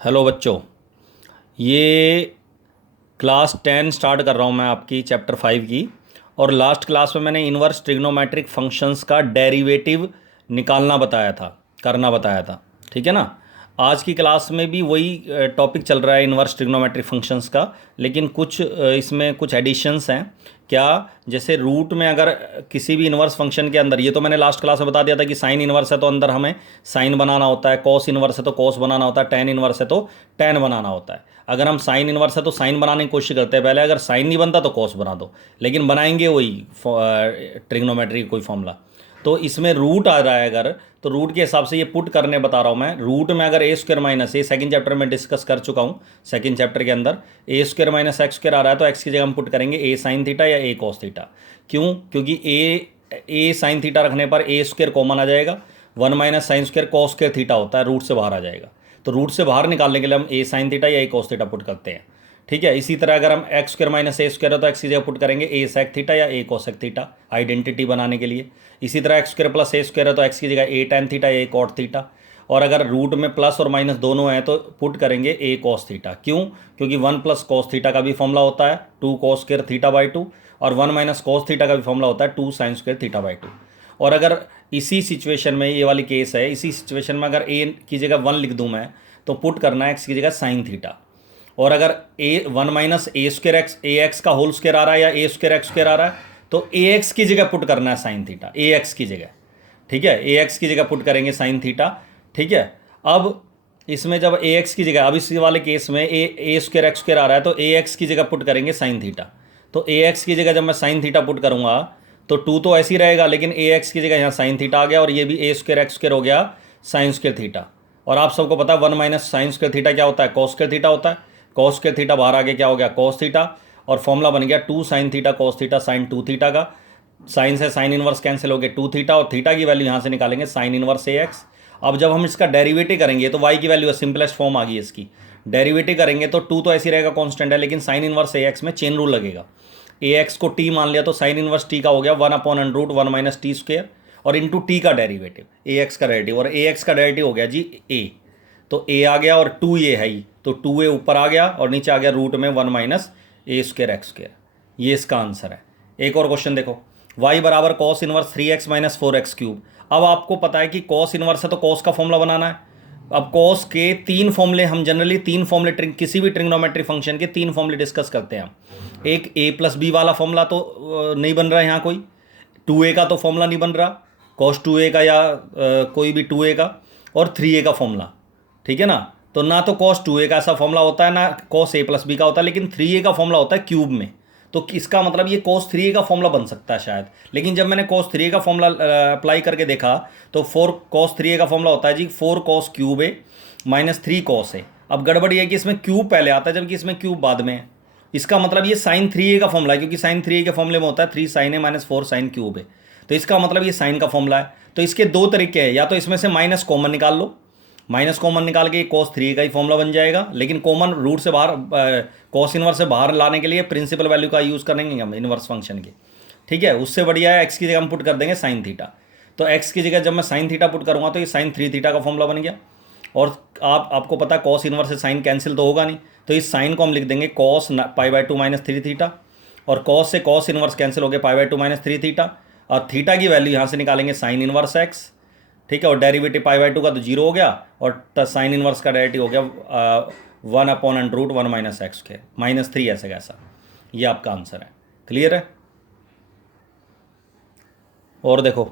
Hello बच्चों, ये class 10 start कर रहा हूँ मैं आपकी चैप्टर 5 की। और लास्ट क्लास में मैंने इन्वर्स ट्रिग्नोमेट्रिक फंक्शंस का डेरिवेटिव निकालना बताया था, करना बताया था। ठीक है ना। आज की क्लास में भी वही टॉपिक चल रहा है, इन्वर्स ट्रिग्नोमेट्रिक फंक्शंस का। लेकिन कुछ इसमें कुछ एडिशंस हैं। क्या, जैसे रूट में अगर किसी भी इन्वर्स फंक्शन के अंदर, ये तो मैंने लास्ट क्लास में बता दिया था कि साइन इन्वर्स है तो अंदर हमें साइन बनाना होता है, कॉस इन्वर्स है तो कॉस बनाना होता है, टेन इन्वर्स है तो टेन बनाना होता है। अगर हम साइन इन्वर्स है तो साइन बनाने की कोशिश करते हैं पहले, अगर साइन नहीं बनता तो कॉस बना दो, लेकिन बनाएंगे वही ट्रिग्नोमेट्री कोई फॉर्मूला। तो इसमें रूट आ रहा है अगर, तो रूट के हिसाब से ये पुट करने बता रहा हूँ मैं। रूट में अगर ए स्क्वायर माइनस ए, सेकंड चैप्टर में डिस्कस कर चुका हूँ, सेकंड चैप्टर के अंदर ए स्क्वायर माइनस एक्स स्क्वायर आ रहा है तो एक्स की जगह हम पुट करेंगे ए साइन थीटा या ए कॉस थीटा। क्यों? क्योंकि ए साइन थीटा रखने पर ए स्क्वायर कॉमन आ जाएगा, one minus sine square cos square theta होता है, रूट से बाहर आ जाएगा। तो रूट से बाहर निकालने के लिए हम ए साइन थीटा या ए कॉस थीटा पुट करते हैं। ठीक है। इसी तरह अगर हम एक्स स्क्वायर माइनस ए स्क्वायर है तो एक्स की जगह पुट करेंगे ए सेक थीटा या ए कोसेक थीटा, आइडेंटिटी बनाने के लिए। इसी तरह एक्स स्क्वायर प्लस ए स्क्वायर है तो एक्स की जगह ए टेन थीटा या ए कॉट थीटा। और अगर रूट में प्लस और माइनस दोनों हैं तो पुट करेंगे ए कॉस थीटा। क्यों? क्योंकि वन प्लस कॉस थीटा का भी फॉर्मूला होता है two cos square theta by two, और वन माइनस कॉस थीटा का भी फॉर्मूला होता है two sine square theta by two. और अगर इसी सिचुएशन में, ये वाली केस है, इसी सिचुएशन में अगर ए की जगह वन लिख दूं मैं, तो पुट करना है एक्स की जगह साइन थीटा। और अगर ए वन माइनस ए स्क्र एक्स, ए एक्स का होल स्क्र आ रहा है या ए स्क्र एक्स स्क्र आ रहा है, तो ए एक्स की जगह पुट करना है साइन थीटा, ए एक्स की जगह। ठीक है, ए एक्स की जगह पुट करेंगे साइन थीटा। ठीक है। अब इसमें जब ए एक्स की जगह, अब इस वाले केस में ए स्क्र एक्स स्क्र आ रहा है तो ए एक्स की जगह पुट करेंगे साइन थीटा। तो ए एक्स की जगह जब मैं साइन थीटा पुट करूंगा तो टू तो ऐसे ही रहेगा, लेकिन ए एक्स की जगह यहाँ साइन थीटा आ गया और ये भी ए स्क्र एक्स स्क्र हो गया साइन स्क्र थीटा। और आप सबको पता है one minus sine square theta क्या होता है? कॉस स्क्र थीटा होता है। कॉस स्क्र थीटा बाहर आगे क्या हो गया? Cos theta. और फॉर्मूला बन गया two sine theta cos theta sine two theta का। साइन से साइन इनवर्स कैंसिल हो गया टू थीटा, और थीटा की वैल्यू यहाँ से निकालेंगे साइन इनवर्स ए एक्स। अब जब हम इसका डेरिवेटिव करेंगे तो वाई की वैल्यू सिंपलेस्ट फॉर्म आ गई इसकी। डेरिवेटिव करेंगे तो टू तो ऐसी रहेगा कांस्टेंट है, लेकिन साइन इनवर्स ए एक्स में चेन रूल लगेगा। ए एक्स को टी मान लिया तो साइन इनवर्स टी का हो गया one upon under root one minus T square, और इंटू टी का डेरिवेटिव, ए एक्स का डेरिवेटिव, और ए एक्स का डेरिवेटिव हो गया जी ए। तो ए आ गया और टू ए है ही, तो टू ए ऊपर आ गया और नीचे आ गया रूट में वन माइनस ए स्क्वायर एक्स स्क्वायर। ये इसका आंसर है। एक और क्वेश्चन देखो, y बराबर cos inverse three x minus four x cube. अब आपको पता है कि कॉस इनवर्स है तो कॉस का फॉर्मूला बनाना है। अब कॉस के तीन फॉर्मूले, हम जनरली तीन फॉर्मूले किसी भी ट्रिग्नोमेट्री फंक्शन के तीन फॉर्मूले डिस्कस करते हैं हम। एक ए प्लस बी वाला फॉर्मूला तो नहीं बन रहा है यहाँ कोई, टू ए का तो फॉर्मूला नहीं बन रहा, कॉस टू ए का या कोई भी टू ए का, और थ्री ए का फॉर्मूला। ठीक है ना। तो ना तो कॉस टू ए का ऐसा फॉर्मूला होता है ना कॉस ए प्लस बी का होता है, लेकिन थ्री ए का फॉर्मूला होता है क्यूब में। तो इसका मतलब ये कॉस थ्री ए का फॉर्मूला बन सकता है शायद। लेकिन जब मैंने कॉस थ्री ए का फॉर्मूला अप्लाई करके देखा तो फोर कॉस थ्री ए का फॉर्मूला होता है जी four cos cube A minus three cos A. अब गड़बड़ी है कि इसमें क्यूब पहले आता है जबकि इसमें क्यूब बाद में है। इसका मतलब ये साइन थ्री ए का फॉर्मूला है, क्योंकि साइन थ्री ए के फॉर्मूले में होता है थ्री साइन ए माइनस फोर साइन क्यूब ए। तो इसका मतलब ये साइन का फॉर्मूला है। तो इसके दो तरीके हैं, या तो इसमें से माइनस कॉमन निकाल लो, माइनस कॉमन निकाल के कॉस थ्री का ही फॉर्मूला बन जाएगा, लेकिन कॉमन रूट से बाहर, कॉस इनवर्स से बाहर लाने के लिए प्रिंसिपल वैल्यू का यूज़ करेंगे हम इनवर्स फंक्शन के। ठीक है। उससे बढ़िया है एक्स की जगह हम पुट कर देंगे साइन थीटा। तो एक्स की जगह जब मैं साइन थीटा पुट करूँगा तो ये साइन थ्री थीटा का फॉर्मूला बन गया। और आपको पता है कॉस इनवर्स से साइन कैंसिल तो होगा नहीं, तो इस साइन को हम लिख देंगे cos pi by two minus three theta, और कॉस से कॉस इनवर्स कैंसिल हो गया pi by two minus three theta, और थीटा की वैल्यू यहाँ से निकालेंगे साइन इनवर्स एक्स। ठीक है। और डेरिवेटिव पाई बाई टू का तो जीरो हो गया, और साइन इनवर्स का डेरिवेटिव हो गया one upon under root one minus x के माइनस थ्री, ऐसे कैसा। ये आपका आंसर है। क्लियर है। और देखो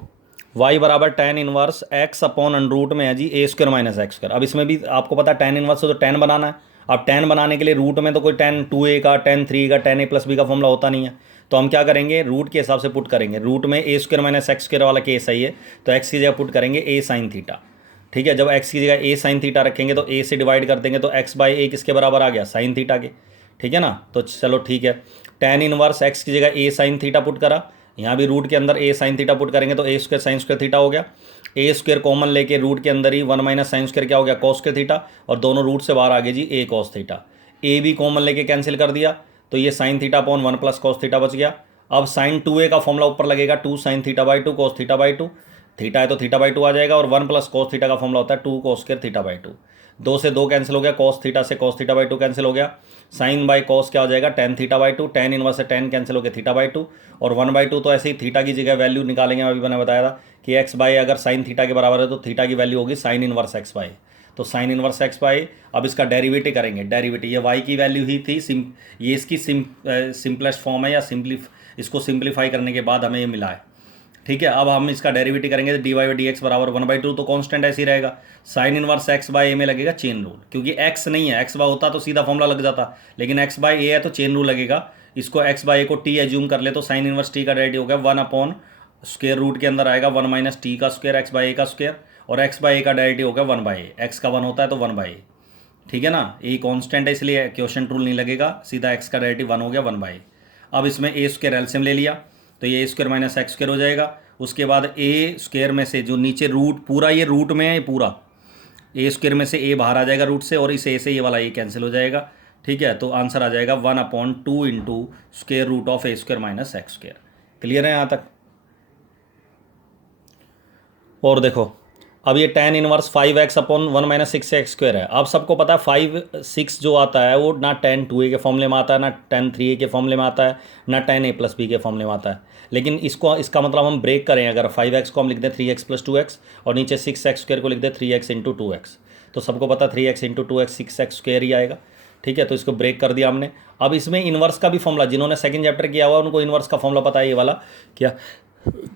y बराबर tan inverse x upon under root में है जी a square minus x square. अब इसमें भी आपको पता है टेन इनवर्स तो टेन बनाना है। अब टेन बनाने के लिए रूट में तो कोई टेन टू ए का, टेन थ्री का, टेन ए प्लस बी का फॉर्मूला होता नहीं है। तो हम क्या करेंगे, रूट के हिसाब से पुट करेंगे। रूट में ए स्क्वायर माइनस एक्स स्क्वायर वाला केस है ये, तो एक्स की जगह पुट करेंगे ए साइन थीटा। ठीक है। जब एक्स की जगह ए साइन थीटा रखेंगे तो ए से डिवाइड कर देंगे तो एक्स बाई ए किसके बराबर आ गया? साइन थीटा के। ठीक है ना। तो चलो ठीक है, टेन इनवर्स एक्स की जगह ए साइन थीटा पुट करा, यहाँ भी रूट के अंदर ए साइन थीटा पुट करेंगे तो ए स्क्वायर साइन स्क्वायर थीटा हो गया। ए स्क्वायर कॉमन लेके रूट के अंदर ही वन माइनस साइन स्क्वायर क्या हो गया? कॉस स्क्वायर थीटा, और दोनों रूट से बाहर आ गए जी ए कॉस थीटा। ए भी कॉमन लेके कैंसिल कर दिया तो ये sine theta upon one plus cos theta बच गया। अब साइन टू ए का फॉर्मूला ऊपर लगेगा two sine theta by two cos theta by two, theta है तो थीटा बाई टू आ जाएगा, और वन प्लस कॉस थीटा का फॉर्मूला होता है two cos square theta by two. 2 से 2 कैंसिल हो गया, कॉस थीटा से कॉस थीटा बाई 2 कैंसिल हो गया, साइन बाई कॉस क्या हो जाएगा, tan theta by 2, tan inverse से टेन कैंसिल हो गया थीटा बाई 2, और 1/2 तो ऐसे ही थीटा की जगह वैल्यू निकालेंगे, अभी मैंने बताया था कि एक्स बाई अगर साइन थीटा के बराबर है तो थीटा की वैल्यू होगी साइन इनवर्स एक्स बाई, तो साइन इनवर्स एक्स बाई। अब इसका डेरिवेटिव करेंगे, डेरिवेटिव ये वाई की वैल्यू ही थी, ये इसकी सिंपलेस्ट फॉर्म है, या इसको सिंप्लीफाई करने के बाद हमें ये मिला है, ठीक है। अब हम इसका डेरिवेटिव करेंगे तो डी वाई डी एक्स बराबर 1/2, तो कांस्टेंट ऐसे ही रहेगा, साइन इनवर्स एक्स बाई ए में लगेगा चेन रूल, क्योंकि एक्स नहीं है, एक्स बाई होता तो सीधा फॉर्मूला लग जाता, लेकिन एक्स बाई ए है तो चेन रूल लगेगा। इसको एक्स बाई ए को टी एज्यूम कर ले तो साइन इनवर्स टी का डेरिवेटिव हो गया 1/स्क्वायर रूट के अंदर आएगा 1 माइनस टी का स्क्वायर एक्स बाई ए का स्क्वायर, और एक्स बाई ए का डेरिवेटिव हो गया 1/a, एक्स का 1 होता है तो 1/a, ठीक है ना। ये कांस्टेंट है इसलिए क्वोशिएंट रूल नहीं लगेगा, सीधा एक्स का डेरिवेटिव 1 हो गया 1/a। अब इसमें ए स्क्वायर एलसीएम ले लिया तो ये ए स्क्वायर माइनस एक्स स्क्वायर हो जाएगा। उसके बाद ए स्क्वायर में से जो नीचे रूट पूरा ये रूट में है, ये पूरा ए स्क्वायर में से ए बाहर आ जाएगा रूट से, और इस ए से ये वाला ए कैंसिल हो जाएगा, ठीक है। तो आंसर आ जाएगा 1/2 into square root of a square minus x square. Clear है यहाँ तक। और देखो अब ये tan inverse 5x upon 1 minus 6x square है। अब सबको पता है 5/6 जो आता है वो ना tan 2a के फॉर्मूले में आता है, ना tan 3a के फॉर्मूले में आता है, ना tan a प्लस बी के फॉर्मूले में आता है। लेकिन इसका मतलब हम ब्रेक करें, अगर 5x को हम लिख दें 3x प्लस 2x और नीचे 6x स्क्वायर को लिख दें 3x इंटू 2x, तो सबको पता 3x into 2x 6x square ही आएगा, ठीक है। तो इसको ब्रेक कर दिया हमने। अब इसमें इनवर्स का भी फॉर्मूला, जिन्होंने सेकंड चैप्टर किया हुआ उनको इनवर्स का फॉर्मूला पता है, ये वाला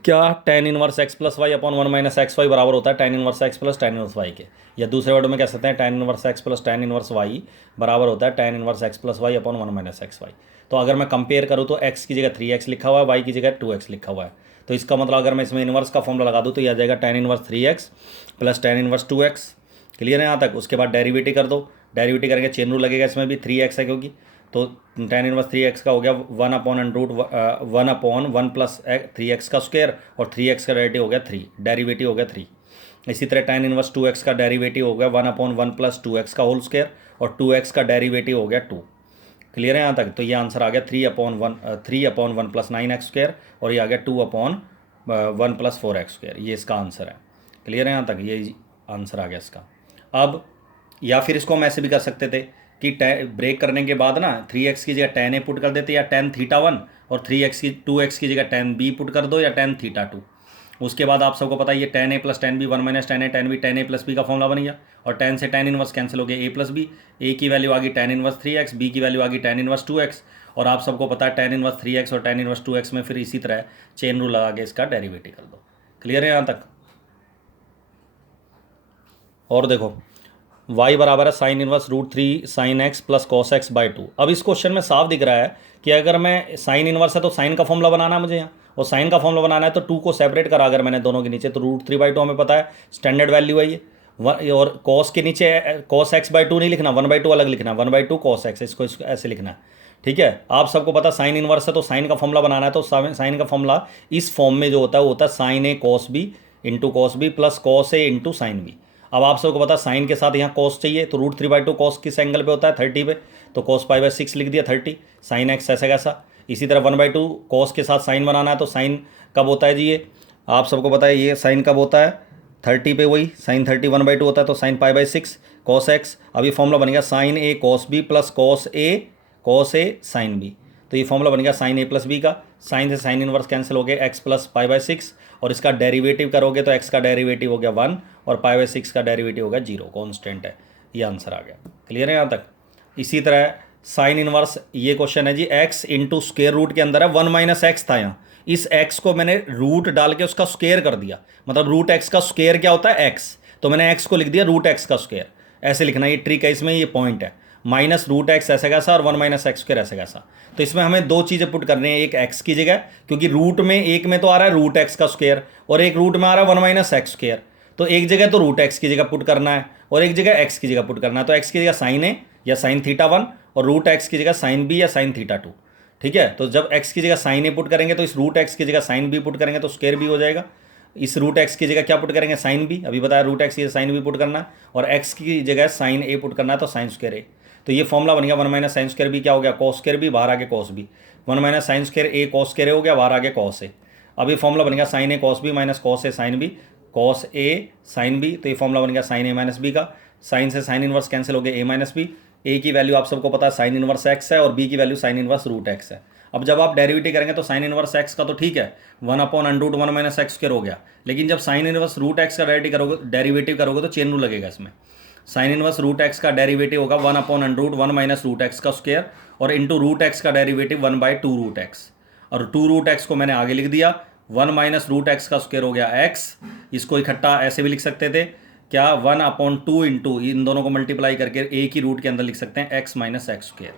क्या tan inverse x plus y upon 1 minus x y बराबर होता है tan inverse x plus tan inverse y के, या दूसरे वर्ड में कह सकते हैं tan inverse x plus tan inverse y बराबर होता है tan inverse x plus y upon 1 minus x y. तो अगर मैं कंपेयर करूँ तो x की जगह 3x लिखा हुआ है, y की जगह 2x लिखा हुआ है, तो इसका मतलब अगर मैं इसमें इनवर्स का फॉर्मूला लगा दूँ तो यह आ जाएगा tan inverse 3x plus tan inverse 2x। Clear है यहाँ तक। उसके बाद डेरिवेटिव कर दो, डेरिवेटिव करेंगे चेन रूल लगेगा, इसमें भी 3x है क्योंकि, तो tan इनवर्स 3x का हो गया 1/1 प्लस 3x का स्क्वायर, और 3x का डेरिवेटिव हो गया 3, डेरिवेटिव हो गया 3। इसी तरह tan इनवर्स 2x का डेरिवेटिव हो गया 1/1 प्लस 2x का होल स्क्वायर, और 2x का डेरिवेटिव हो गया 2। क्लियर है यहाँ तक। तो ये आंसर आ गया 3/1 प्लस 9x स्क्वायर, और ये आ गया 2/1 प्लस 4x स्क्वायर, ये इसका आंसर है। क्लियर है यहाँ तक, ये आंसर आ गया इसका। अब या फिर इसको हम ऐसे भी कर सकते थे कि ब्रेक करने के बाद ना 3x की जगह tan a पुट कर देते, या tan θ1, और 2x की जगह tan b पुट कर दो, या tan θ2। उसके बाद आप सबको पता है ये tan a plus tan b 1 minus tan a tan b tan a plus b का फॉर्मूला बन गया, और tan से tan इनवर्स कैंसिल हो गया a प्लस b, a की वैल्यू आ गई tan इनवर्स 3x, b की वैल्यू आ गई tan इनवर्स 2x, और आप सबको पता है tan इनवर्स 3x और tan इनवर्स 2x में फिर इसी तरह चेन रूल लगा के इसका डेरिवेटिव कर दो। क्लियर है यहाँ तक। और देखो y बराबर है sine inverse √3 sine x plus cos x by 2। अब इस क्वेश्चन में साफ दिख रहा है कि अगर मैं साइन इनवर्स है तो साइन का फॉर्मूला बनाना है मुझे यहाँ, और साइन का फॉर्मूला बनाना है तो 2 को सेपरेट करा अगर मैंने दोनों के नीचे, तो √3/2 हमें पता है स्टैंडर्ड वैल्यू है ये, और कॉस के नीचे कॉस एक्स बाई 2 नहीं लिखना, 1/2 अलग लिखना है, 1/2 कॉस एक्स, इसको ऐसे लिखना है, ठीक है। आप सबको पता साइन इनवर्स है तो साइन का फॉर्मूला बनाना है, तो साइन का फॉर्मूला इस फॉर्म में जो होता है वो होता है sine A cos B into cos B plus cos A into sine B. अब आप सबको पता साइन के साथ यहाँ कॉस चाहिए, तो √3/2 कॉस किस एंगल पे होता है 30 पे, तो कॉस π/6 लिख दिया 30, साइन एक्स ऐसा कैसा। इसी तरह 1/2 कॉस के साथ साइन बनाना है, तो साइन कब होता है जी, ये आप सबको पता है ये साइन कब होता है 30 पे, वही साइन 30 1/2 होता है, तो साइन π/6 कॉस एक्स। अब ये फॉर्मूला बन गया sign A cos B plus cos A sine B, तो ये फॉर्मूला बन गया साइन ए प्लस बी का। साइन से साइन इनवर्स कैंसिल हो गया एक्स प्लस π/6, और इसका डेरिवेटिव करोगे तो एक्स का डेरिवेटिव हो गया 1 और π/6 का डेरिवेटिव हो गया 0, कॉन्स्टेंट है, ये आंसर आ गया। क्लियर है यहाँ तक। इसी तरह साइन इनवर्स, ये क्वेश्चन है जी एक्स इंटू स्क्वेयर रूट के अंदर है 1 माइनस एक्स था यहाँ, इस एक्स को मैंने रूट डाल के उसका स्क्वेयर कर दिया, मतलब रूट एक्स का स्क्वेयर क्या होता है एक्स, तो मैंने एक्स को लिख दिया रूट एक्स का स्क्वेयर, ऐसे लिखना, ये ट्रिक है इसमें, ये पॉइंट है, माइनस रूट एक्स ऐसा कैसा और 1 माइनस एक्स स्क्वायर ऐसा कैसा। तो इसमें हमें दो चीज़ें पुट करनी है, एक एक्स की जगह, क्योंकि रूट में एक में तो आ रहा है रूट एक्स का स्क्वायर और एक रूट में आ रहा है 1 माइनस एक्स स्क्वायर, तो एक जगह तो रूट एक्स की जगह पुट करना है और एक जगह एक्स की जगह पुट करना है, तो एक्स की जगह साइन ए या साइन θ1 और रूट एक्स की जगह साइन बी या साइन θ2, ठीक है। तो जब एक्स की जगह साइन ए पुट करेंगे तो इस रूट एक्स की जगह साइन बी पुट करेंगे तो स्क्वायर बी हो जाएगा, इस रूट एक्स की जगह क्या पुट करेंगे साइन बी, अभी बताया रूट एक्स की जगह साइन बी पुट करना है, और एक्स की जगह साइन ए पुट करना है तो साइन स्क्वायर ए, तो ये फॉर्मूला बन गया 1 माइनस साइन स्क्वायर बी क्या हो गया कॉस स्क्वायर बी, बाहर आगे cos B, 1 minus sine square A cos square A हो गया, बाहर आगे कॉस ए। अब ये फॉर्मूला बन गया sign A cos B minus cos A sine B, cos A sine B, तो ये फॉर्मूला बन गया साइन ए माइनस बी का, साइन से साइन इनवर्स कैंसिल हो गया, ए माइनस बी। ए की वैल्यू आप सबको पता है साइन इनवर्स एक्स है, और बी की value sine inverse root x है। अब जब आप डेरिवेटिव करेंगे तो साइन इनवर्स एक्स का तो ठीक है, 1/√1 माइनस एक्स स्क्वायर हो गया, लेकिन जब साइन इनवर्स रूट एक्स का डेरिवेटिव करोगे तो चेन रूल लगेगा इसमें। साइन इनवर्स रूट एक्स का डेरिवेटिव होगा 1/√1 माइनस रूट एक्स का स्क्वायर, और इंटू रूट एक्स का डेरिवेटिव 1/2 रूट एक्स, और 2 रूट एक्स को मैंने आगे लिख दिया, 1 माइनस रूट एक्स का स्क्वायर हो गया एक्स। इसको इकट्ठा ऐसे भी लिख सकते थे क्या, 1/2 इंटू इन दोनों को मल्टीप्लाई करके ए की रूट के अंदर लिख सकते हैं एक्स माइनस एक्स स्क्वायर।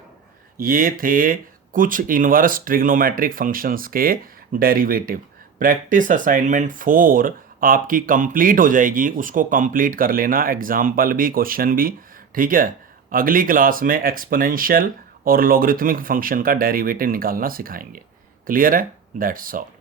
ये थे कुछ इनवर्स ट्रिग्नोमेट्रिक फंक्शंस के डेरिवेटिव। प्रैक्टिस असाइनमेंट 4 आपकी कंप्लीट हो जाएगी, उसको कंप्लीट कर लेना, एग्जाम्पल भी क्वेश्चन भी, ठीक है। अगली क्लास में एक्सपोनेंशियल और लॉगरिथमिक फंक्शन का डेरिवेटिव निकालना सिखाएंगे। क्लियर है? That's all.